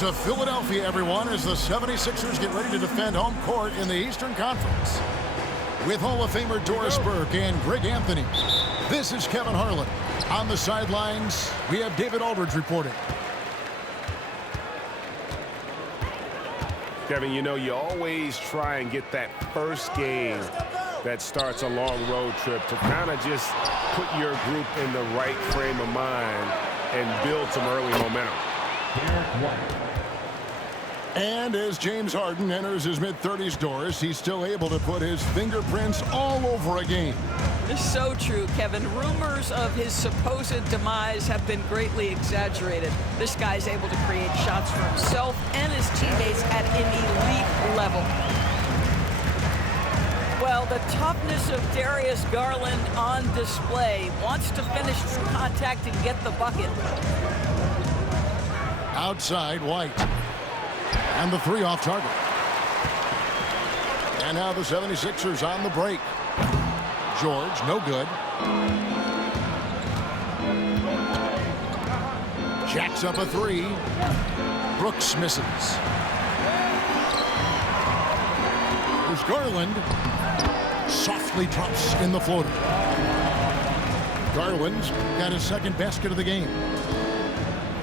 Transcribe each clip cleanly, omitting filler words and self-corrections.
afternoons of Philadelphia, everyone, as the 76ers get ready to defend home court in the Eastern Conference. With Hall of Famer Doris Burke and Greg Anthony, this is Kevin Harlan. On the sidelines, we have David Aldridge reporting. Kevin, you know, you always try and get that first game that starts a long road trip to kind of just put your group in the right frame of mind and build some early momentum. And as James Harden enters his mid-30s, Doris, he's still able to put his fingerprints all over a game. This is so true, Kevin. Rumors of his supposed demise have been greatly exaggerated. This guy's able to create shots for himself and his teammates at an elite level. Well, the toughness of Darius Garland on display. Wants to finish through contact and get the bucket. Outside, White. And the three off target. And now the 76ers on the break. George, no good. Jacks up a three. Brooks misses. There's Garland. Softly drops in the floater. Garland's got his second basket of the game.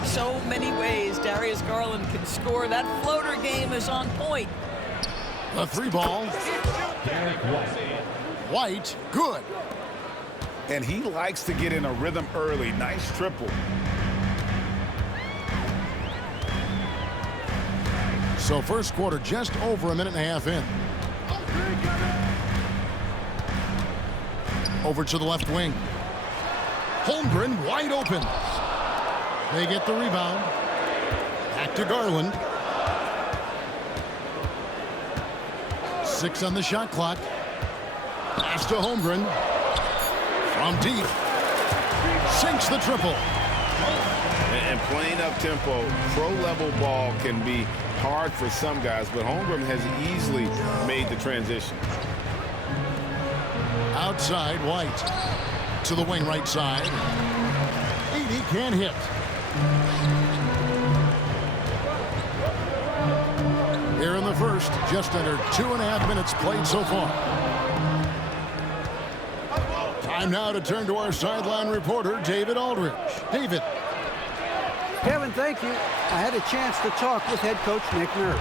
So many ways Darius Garland can score. That floater game is on point. The three ball. White, good. And he likes to get in a rhythm early. Nice triple. So first quarter just over a minute and a half in. Over to the left wing. Holmgren wide open. They get the rebound. Back to Garland. 6 on the shot clock. Pass to Holmgren. From deep. Sinks the triple. And playing up tempo, pro-level ball can be hard for some guys, but Holmgren has easily made the transition. Outside, White. To the wing right side. 80 can't hit. Here in the first, just under 2.5 minutes played so far. Time now to turn to our sideline reporter, David Aldridge. David. Kevin, thank you. I had a chance to talk with head coach Nick Nurse.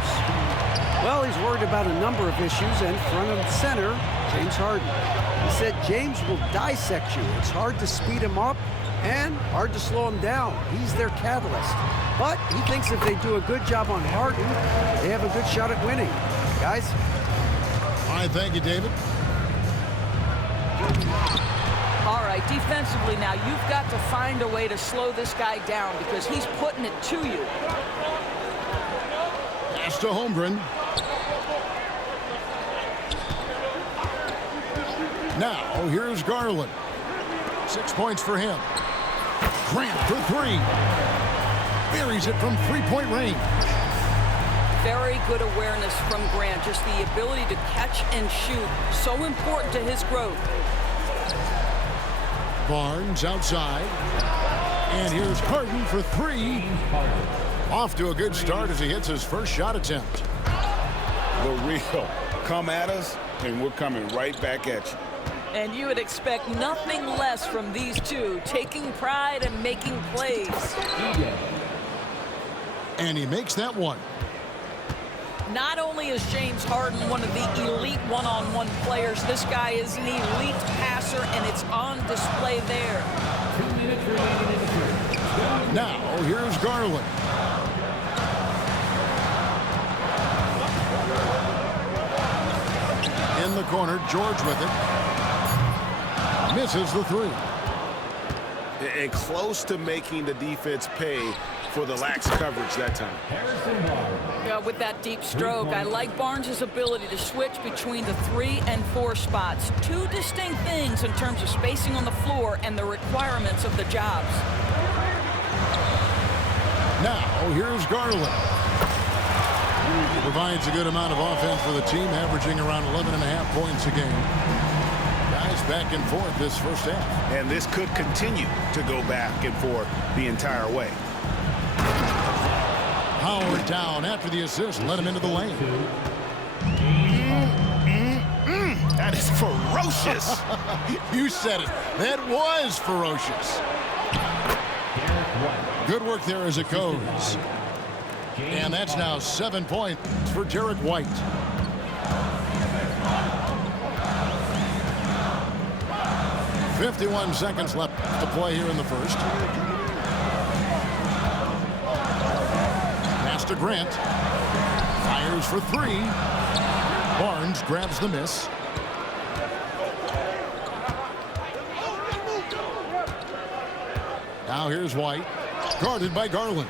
Well, he's worried about a number of issues, and front and center, James Harden. He said James will dissect you. It's hard to speed him up and hard to slow him down. He's their catalyst. But he thinks if they do a good job on Harden, they have a good shot at winning. Guys? All right, thank you, David. All right, defensively now, you've got to find a way to slow this guy down because he's putting it to you. Pass to Holmgren. Now, here's Garland. 6 points for him. Grant for three. Buries it from three-point range. Very good awareness from Grant. Just the ability to catch and shoot. So important to his growth. Barnes outside. And here's Harden for three. Off to a good start as he hits his first shot attempt. The real. Come at us, and we're coming right back at you. And you would expect nothing less from these two, taking pride and making plays. And he makes that one. Not only is James Harden one of the elite one-on-one players, this guy is an elite passer, and it's on display there. 2 minutes remaining in the third. Now, here's Garland. In the corner, George with it. Misses the three. And close to making the defense pay for the lax coverage that time. Yeah, with that deep stroke, I like Barnes' ability to switch between the 3 and 4 spots. Two distinct things in terms of spacing on the floor and the requirements of the jobs. Now, here's Garland. Provides a good amount of offense for the team, averaging around 11.5 points a game. Guys back and forth this first half. And this could continue to go back and forth the entire way. Powered down after the assist. Let him into the lane. That is ferocious. You said it. That was ferocious. Good work there as it goes. And that's now 7 points for Derek White. .51 seconds left to play here in the first. Pass to Grant. Fires for three. Barnes grabs the miss. Now here's White. Guarded by Garland.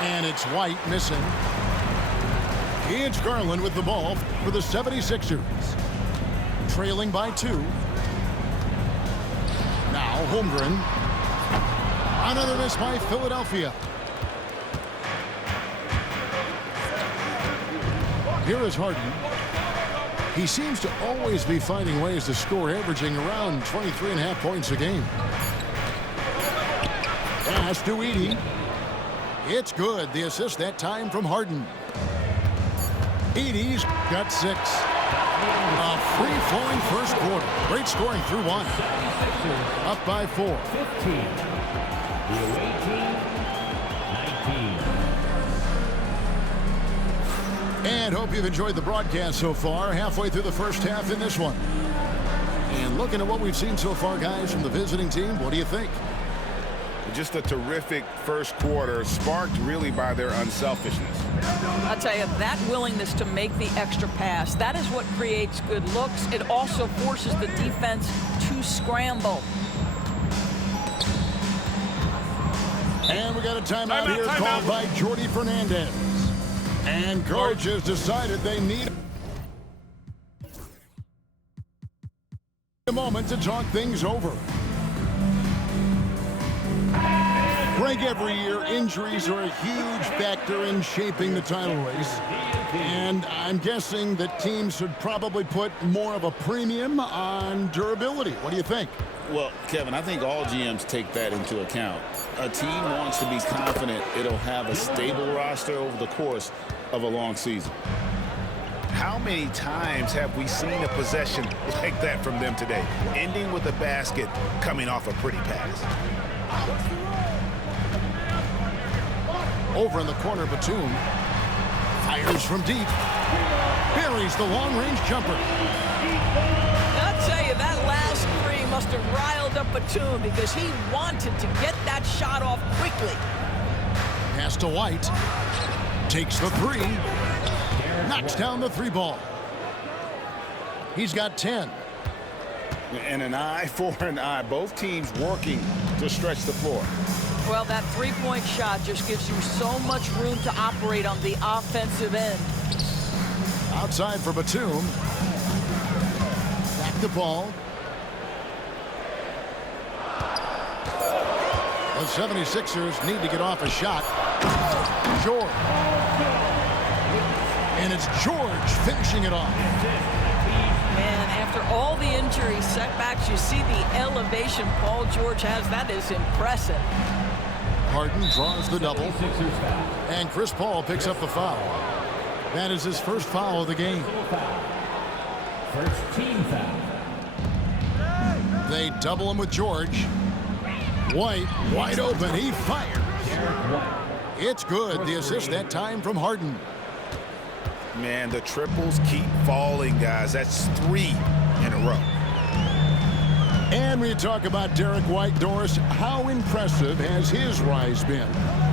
And it's White missing. It's Garland with the ball for the 76ers. Trailing by 2. Now Holmgren. Another miss by Philadelphia. Here is Harden. He seems to always be finding ways to score, averaging around 23.5 points a game. Pass to Edey. It's good. The assist that time from Harden. Edey's got 6. A free-flowing first quarter. Great scoring through 1. Up by 4. 15. The away team, 19. And hope you've enjoyed the broadcast so far. Halfway through the first half in this one. And looking at what we've seen so far, guys, from the visiting team, what do you think? Just a terrific first quarter, sparked really by their unselfishness. I'll tell you, that willingness to make the extra pass, that is what creates good looks. It also forces the defense to scramble. And we got a timeout here called by Jordy Fernandez. And coach has decided they need a moment to talk things over. Greg, every year, injuries are a huge factor in shaping the title race. And I'm guessing that teams should probably put more of a premium on durability. What do you think? Well, Kevin, I think all GMs take that into account. A team wants to be confident it'll have a stable roster over the course of a long season. How many times have we seen a possession like that from them today, ending with a basket coming off a pretty pass? Over in the corner, Batum fires from deep. Buries the long-range jumper. I'll tell you, that last three must have riled up Batum because he wanted to get that shot off quickly. Pass to White. Takes the three. Knocks down the three ball. He's got 10. And an eye for an eye. Both teams working to stretch the floor. Well, that three-point shot just gives you so much room to operate on the offensive end. Outside for Batum. Back the ball. The 76ers need to get off a shot. George. And it's George finishing it off. Man, after all the injuries, setbacks, you see the elevation Paul George has. That is impressive. Harden draws the double. And Chris Paul picks up the foul. That is his first foul of the game. First team foul. They double him with George. White, wide open. He fires. It's good. The assist that time from Harden. Man, the triples keep falling, guys. That's 3 in a row. And we talk about Derek White. Doris, how impressive has his rise been?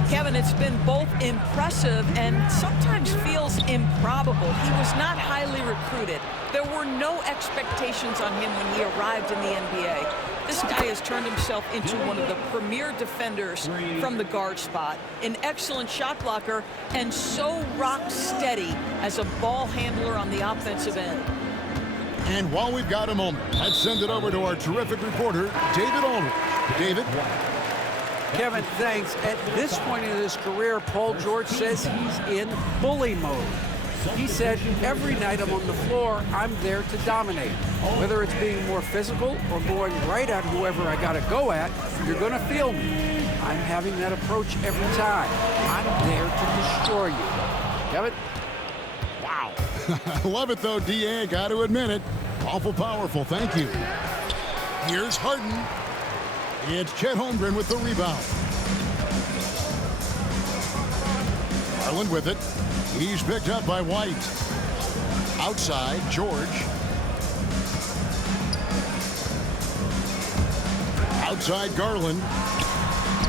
Kevin, it's been both impressive and sometimes feels improbable. He was not highly recruited. There were no expectations on him when he arrived in the NBA. This guy has turned himself into one of the premier defenders from the guard spot, an excellent shot blocker, and so rock steady as a ball handler on the offensive end. And while we've got a moment, let's send it over to our terrific reporter, David Aldridge. David? Kevin, thanks. At this point in his career, Paul George says he's in bully mode. He said, every night I'm on the floor, I'm there to dominate. Whether it's being more physical or going right at whoever I got to go at, you're going to feel me. I'm having that approach every time. I'm there to destroy you. Kevin? Wow. I love it, though, D.A. Got to admit it. Awful powerful. Thank you. Here's Harden. It's Chet Holmgren with the rebound. Garland with it. He's picked up by White. Outside, George. Outside, Garland.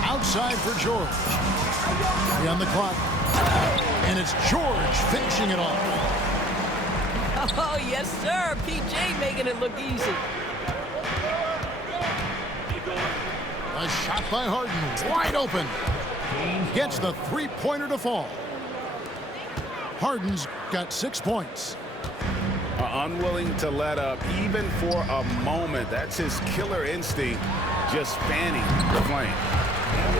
Outside for George. 3 on the clock. And it's George finishing it off. Oh, yes, sir. PJ making it look easy. A shot by Harden, wide open. Gets the three-pointer to fall. Harden's got 6 points. Unwilling to let up, even for a moment. That's his killer instinct, just fanning the flame.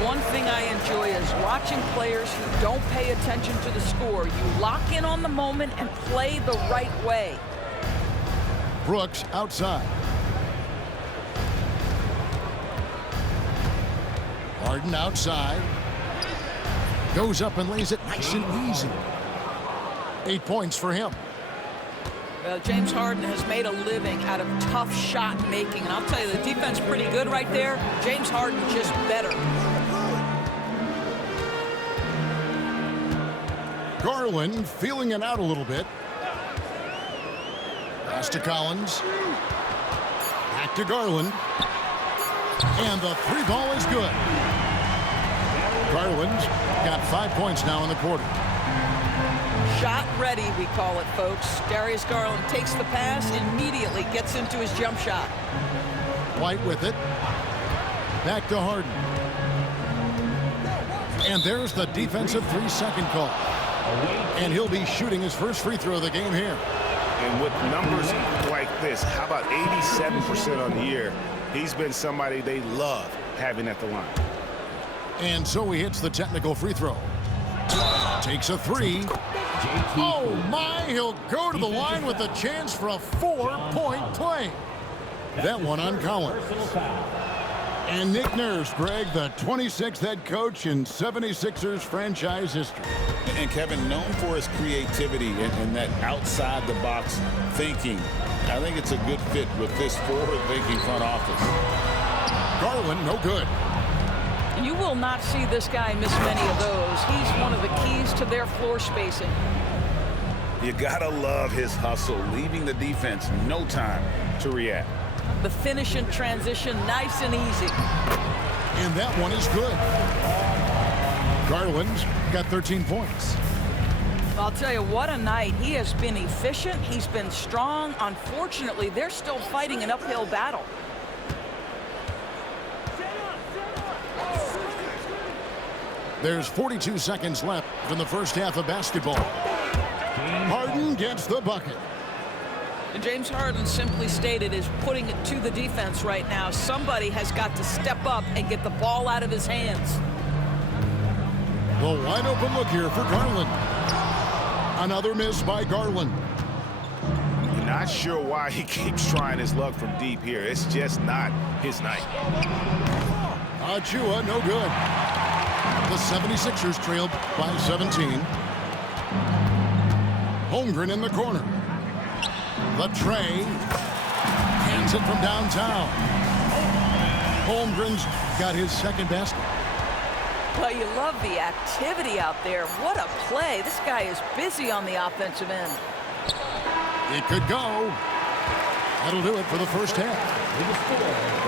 One thing I enjoy is watching players who don't pay attention to the score. You lock in on the moment and play the right way. Brooks outside. Harden outside. Goes up and lays it nice and easy. 8 points for him. Well, James Harden has made a living out of tough shot making. And I'll tell you, the defense pretty good right there. James Harden just better. Garland feeling it out a little bit. Pass to Collins. Back to Garland. And the three ball is good. Garland's got 5 points now in the quarter. Shot ready, we call it, folks. Darius Garland takes the pass, immediately gets into his jump shot. White with it. Back to Harden. And there's the defensive 3-second call. And he'll be shooting his first free throw of the game here. And with numbers like this, how about 87% on the year? He's been somebody they love having at the line. And so he hits the technical free throw. Takes a three. Oh my, he'll go to the line with a chance for a 4-point play. That one on Collins. And Nick Nurse, Greg, the 26th head coach in 76ers franchise history. And Kevin, known for his creativity and that outside-the-box thinking. I think it's a good fit with this forward-thinking front office. Garland, no good. You will not see this guy miss many of those. He's one of the keys to their floor spacing. You gotta love his hustle, leaving the defense no time to react. The finish in transition, nice and easy. And that one is good. Garland's got 13 points. I'll tell you, what a night. He has been efficient. He's been strong. Unfortunately, they're still fighting an uphill battle. There's 42 seconds left in the first half of basketball. Harden gets the bucket. And James Harden, simply stated, is putting it to the defense right now. Somebody has got to step up and get the ball out of his hands. The wide open look here for Garland. Another miss by Garland. Not sure why he keeps trying his luck from deep here. It's just not his night. Achua, no good. The 76ers trailed by 17. Holmgren in the corner. The tray. Hands it from downtown. Holmgren's got his second basket. Well, you love the activity out there. What a play. This guy is busy on the offensive end. It could go. That'll do it for the first half.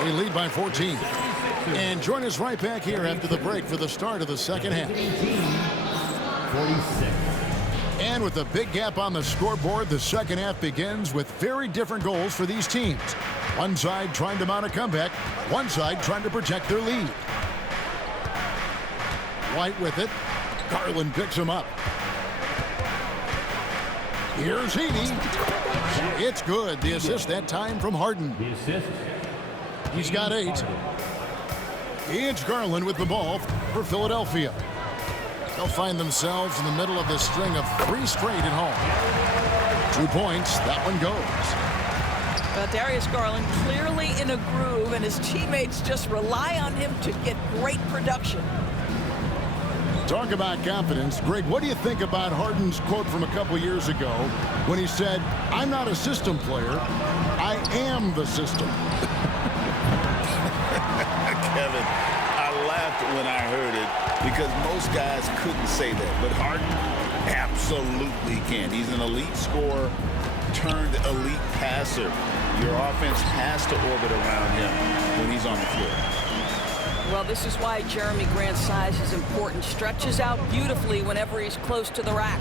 They lead by 14. And join us right back here after the break for the start of the second half. 46. And with a big gap on the scoreboard, the second half begins with very different goals for these teams. One side trying to mount a comeback, one side trying to protect their lead. White with it. Garland picks him up. Here's Heaney. It's good. The assist that time from Harden. The assist. He's got 8. It's Garland with the ball for Philadelphia. They'll find themselves in the middle of this string of 3 straight at home. 2 points. That one goes. Darius Garland clearly in a groove, and his teammates just rely on him to get great production. Talk about confidence. Greg, what do you think about Harden's quote from a couple years ago when he said, "I'm not a system player, I am the system"? Kevin, I laughed when I heard it because most guys couldn't say that, but Harden absolutely can. He's an elite scorer turned elite passer. Your offense has to orbit around him when he's on the floor. Well, this is why Jeremy Grant's size is important. Stretches out beautifully whenever he's close to the rack.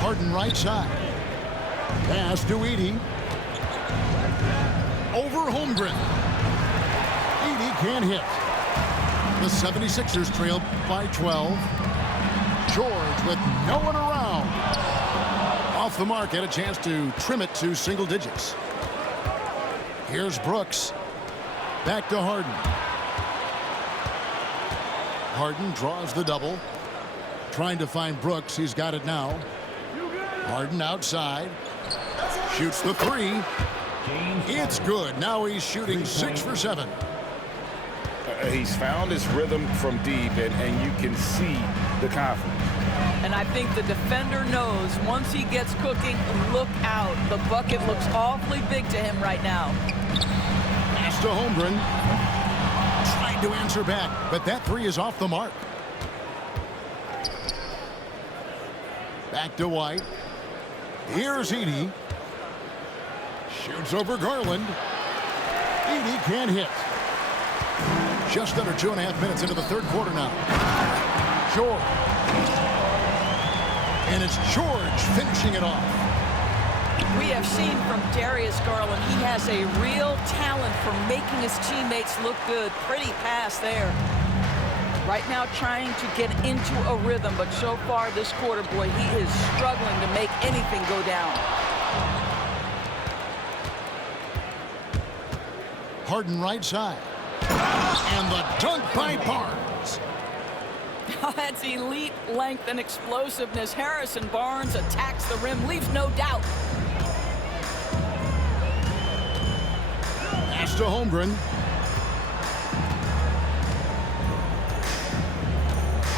Harden right side. Pass to Edey. Over Holmgren. Edey can't hit. The 76ers trail by 12. George with no one around. Off the mark, had a chance to trim it to single digits. Here's Brooks. Back to Harden. Harden draws the double. Trying to find Brooks. He's got it now. Harden outside. Shoots the three. It's good. Now he's shooting 6 for 7. He's found his rhythm from deep, and you can see the confidence. And I think the defender knows once he gets cooking, look out. The bucket looks awfully big to him right now. Pass to Holmgren. Tried to answer back, but that three is off the mark. Back to White. Here's Edey. Shoots over Garland. Edey can't hit. Just under 2.5 minutes into the third quarter now. George. And it's George finishing it off. We have seen from Darius Garland, he has a real talent for making his teammates look good. Pretty pass there. Right now trying to get into a rhythm, but so far this quarter, boy, he is struggling to make anything go down. Harden right side. And the dunk by Barnes. Oh, that's elite length and explosiveness. Harrison Barnes attacks the rim, leaves no doubt. Pass to Holmgren.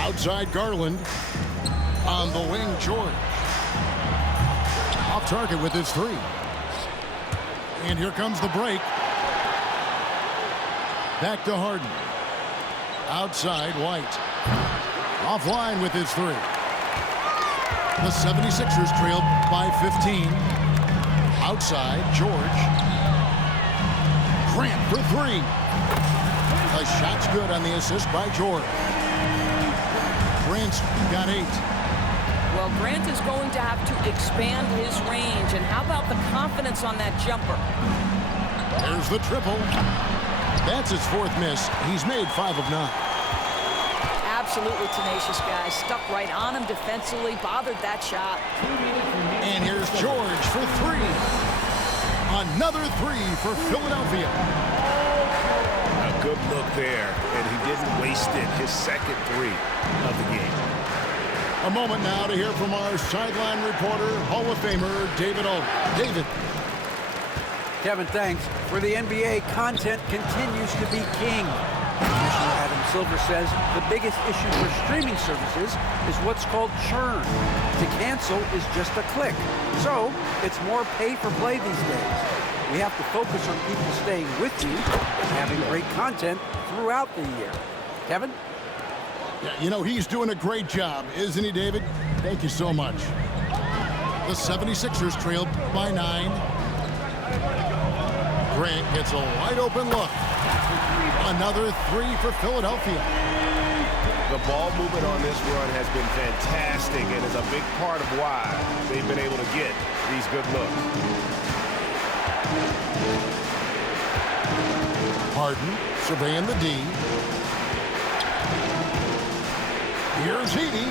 Outside Garland. On the wing, George. Off target with his three. And here comes the break. Back to Harden. Outside, White. Offline with his three. The 76ers trail by 15. Outside, George. Grant for three. The shot's good on the assist by George. Grant's got 8. Well, Grant is going to have to expand his range. And how about the confidence on that jumper? There's the triple. That's his 4th miss. He's made 5 of 9. Absolutely tenacious guy. Stuck right on him defensively. Bothered that shot. And here's George for 3. Another 3 for Philadelphia. A good look there, and he didn't waste it. His second 3 of the game. A moment now to hear from our sideline reporter, Hall of Famer David Aldridge. David. Kevin, thanks. For the NBA, content continues to be king. Commissioner Adam Silver says the biggest issue for streaming services is what's called churn. To cancel is just a click. So it's more pay for play these days. We have to focus on people staying with you and having great content throughout the year. Kevin? Yeah, you know, he's doing a great job, isn't he, David? Thank you so much. The 76ers trail by 9. Grant gets a wide open look. Another 3 for Philadelphia. The ball movement on this run has been fantastic and is a big part of why they've been able to get these good looks. Harden surveying the D. Here's Edey.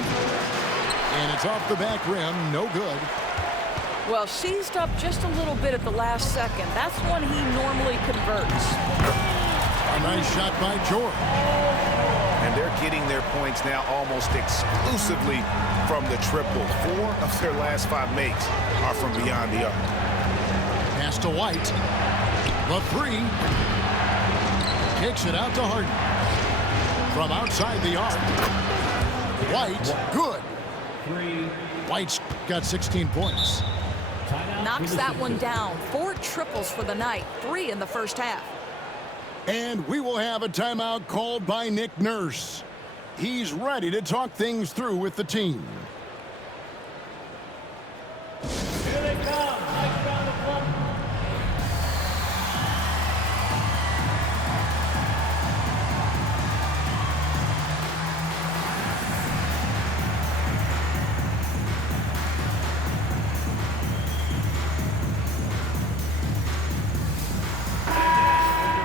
And it's off the back rim. No good. Well, seized up just a little bit at the last second. That's when he normally converts. A nice shot by George. and they're getting their points now almost exclusively from the triple. 4 of their last 5 makes are from beyond the arc. Pass to White. The 3. Kicks it out to Harden. From outside the arc. White, good. White's got 16 points. Knocks that one down. 4 triples for the night. 3 in the first half. And we will have a timeout called by Nick Nurse. He's ready to talk things through with the team. Here they come. Nice round of applause.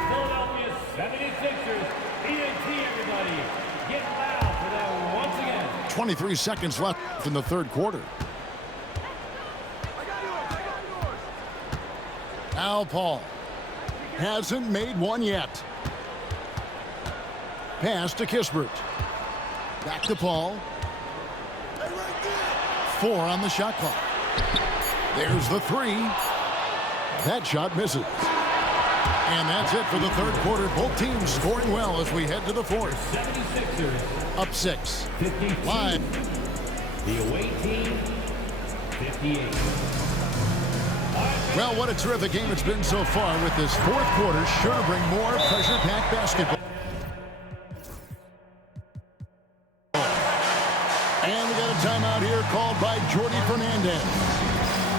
Philadelphia 76ers. ENT, everybody. Get loud for them once again. 23 seconds left in the third quarter. Al Paul hasn't made one yet. Pass to Kispert. Back to Paul. 4 on the shot clock. There's the 3. That shot misses. And that's it for the third quarter. Both teams scoring well as we head to the fourth. 76ers. Up 6. 52. Live. The away team, 58. Well, what a terrific game it's been so far, with this fourth quarter sure to bring more pressure-packed basketball. And we got a timeout here called by Jordi Fernandez.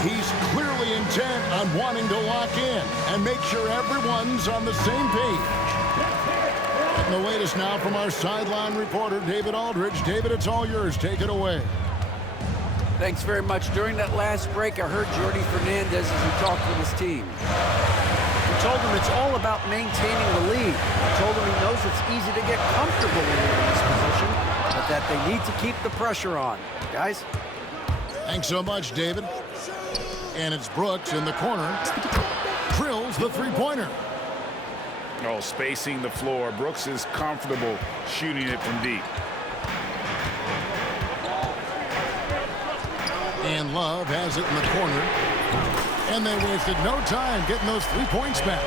He's clearly intent on wanting to lock in and make sure everyone's on the same page. And the latest now from our sideline reporter, David Aldridge. David, it's all yours. Take it away. Thanks very much. During that last break, I heard Jordi Fernandez as he talked with his team. He told him it's all about maintaining the lead. He told him he knows it's easy to get comfortable when you're in this position, but that they need to keep the pressure on. Guys? Thanks so much, David. And it's Brooks in the corner. Drills the three-pointer. Oh, spacing the floor. Brooks is comfortable shooting it from deep. And Love has it in the corner. And they wasted no time getting those 3 points back.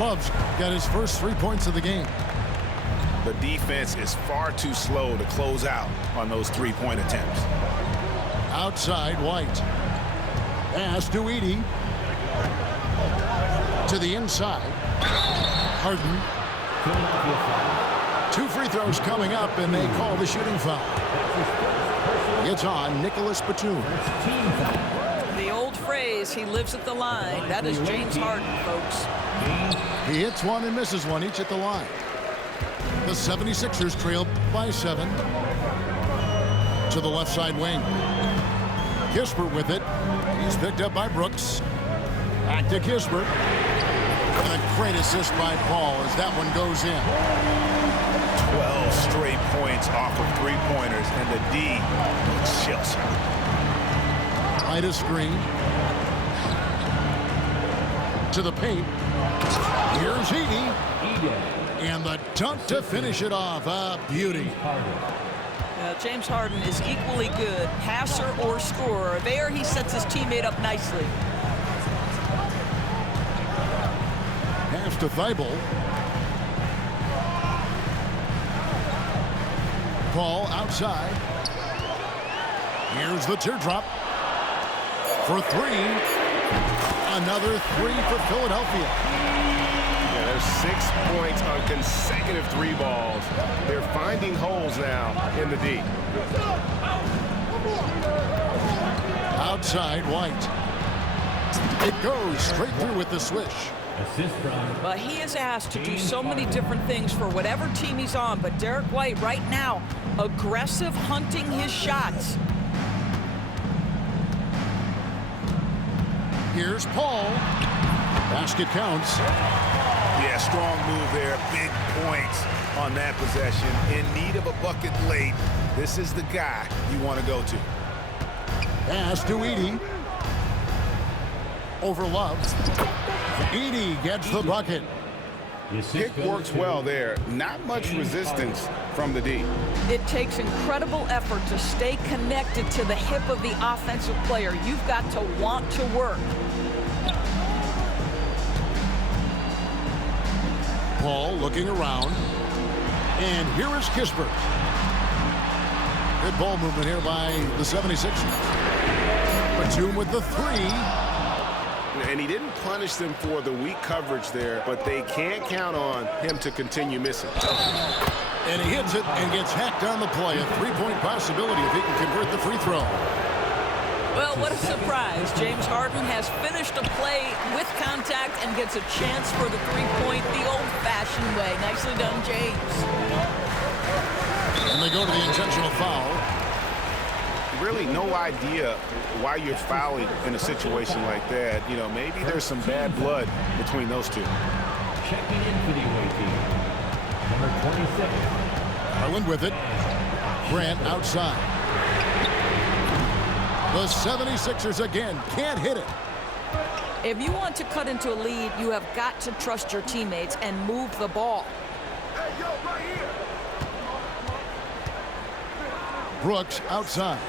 Love's got his first 3 points of the game. The defense is far too slow to close out on those 3-point attempts. Outside, White. Pass to Edey. To the inside. Harden. 2 free throws coming up, and they call the shooting foul. It's on Nicholas Batum. The old phrase, he lives at the line. That is James Harden, folks. He hits one and misses one, each at the line. The 76ers trail by 7. To the left side wing. Kispert with it. He's picked up by Brooks. Back to Kispert. And a great assist by Paul as that one goes in. 12 straight points off of 3-pointers, and the D looks chills. Right a screen. To the paint. Here's Edey. And the dunk to finish it off. A beauty. James Harden is equally good, passer or scorer. There he sets his teammate up nicely. Pass to Thibault. Paul outside. Here's the teardrop. For 3. Another 3 for Philadelphia. Yeah, there's 6 points on consecutive 3 balls. They're finding holes now in the D. Outside, White. It goes straight through with the swish. Assist from. But he is asked to do so many different things for whatever team he's on. But Derek White right now, aggressive hunting his shots. Here's Paul. Basket counts. Yeah, strong move there. Big points on that possession. In need of a bucket late. This is the guy you want to go to. Pass to Edey. Over Love. Edey gets the bucket. Pick works well there. Not much resistance from the D. It takes incredible effort to stay connected to the hip of the offensive player. You've got to want to work. Paul looking around. And here is Kispert. Good ball movement here by the 76ers. Batum with the three. And he didn't punish them for the weak coverage there, but they can't count on him to continue missing. And he hits it and gets hacked on the play. A three-point possibility if he can convert the free throw. Well, what a surprise. James Harden has finished a play with contact and gets a chance for the three-point the old-fashioned way. Nicely done, James. And they go to the intentional foul. Really no idea why you're fouling in a situation like that. You know, maybe there's some bad blood between those two. Checking in for the away team, number 26. Garland with it. Grant outside. The 76ers again can't hit it. If you want to cut into a lead, you have got to trust your teammates and move the ball. Brooks outside.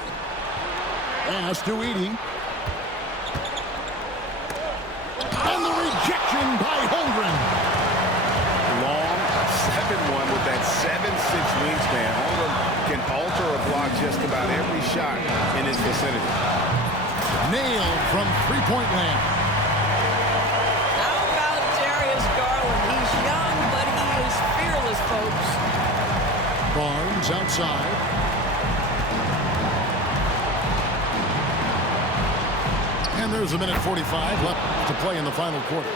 Pass to Edey. And the rejection by Holmgren. Long 7-1 with that 7'6" wingspan. Holmgren can alter a block just about every shot in his vicinity. Nailed from three-point land. How about Darius Garland? He's young, but he is fearless, folks. Barnes outside. And there's a minute 45 left to play in the final quarter.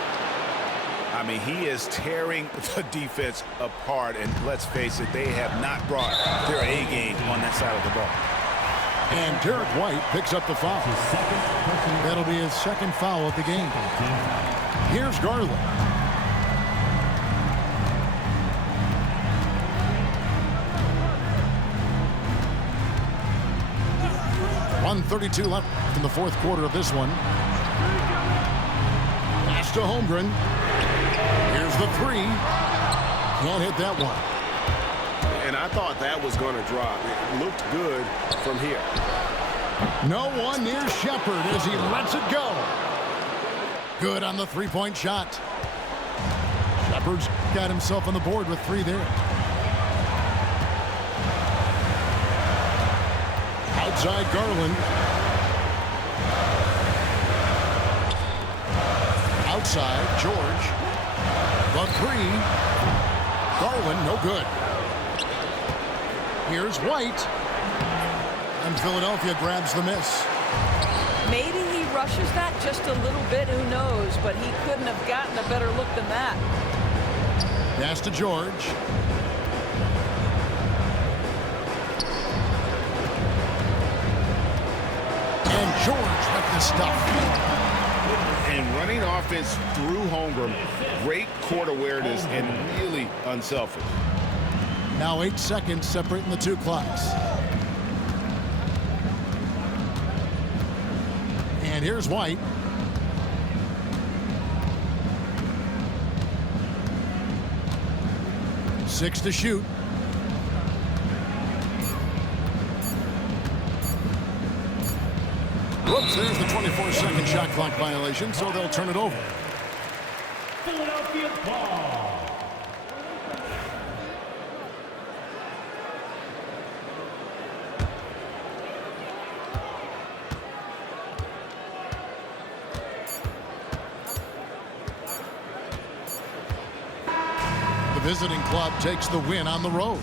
I mean, he is tearing the defense apart, and let's face it, they have not brought their A game on that side of the ball. And Derek White picks up the foul. That'll be his second foul of the game. Here's Garland. .132 left in the fourth quarter of this one. Pass to Holmgren. Here's the three. Can't hit that one. And I thought that was going to drop. It looked good from here. No one near Shepard as he lets it go. Good on the three-point shot. Shepard's got himself on the board with three there. Outside Garland. Outside George. The three. Garland, no good. Here's White. And Philadelphia grabs the miss. Maybe he rushes that just a little bit, who knows, but he couldn't have gotten a better look than that. Pass to George. And George with the stuff. And running offense through Holmgren, great court awareness and really unselfish. Now 8 seconds separating the two clocks. And here's White. Six to shoot. Whoops, there's the 24-second shot clock violation, so they'll turn it over. Philadelphia ball. The visiting club takes the win on the road.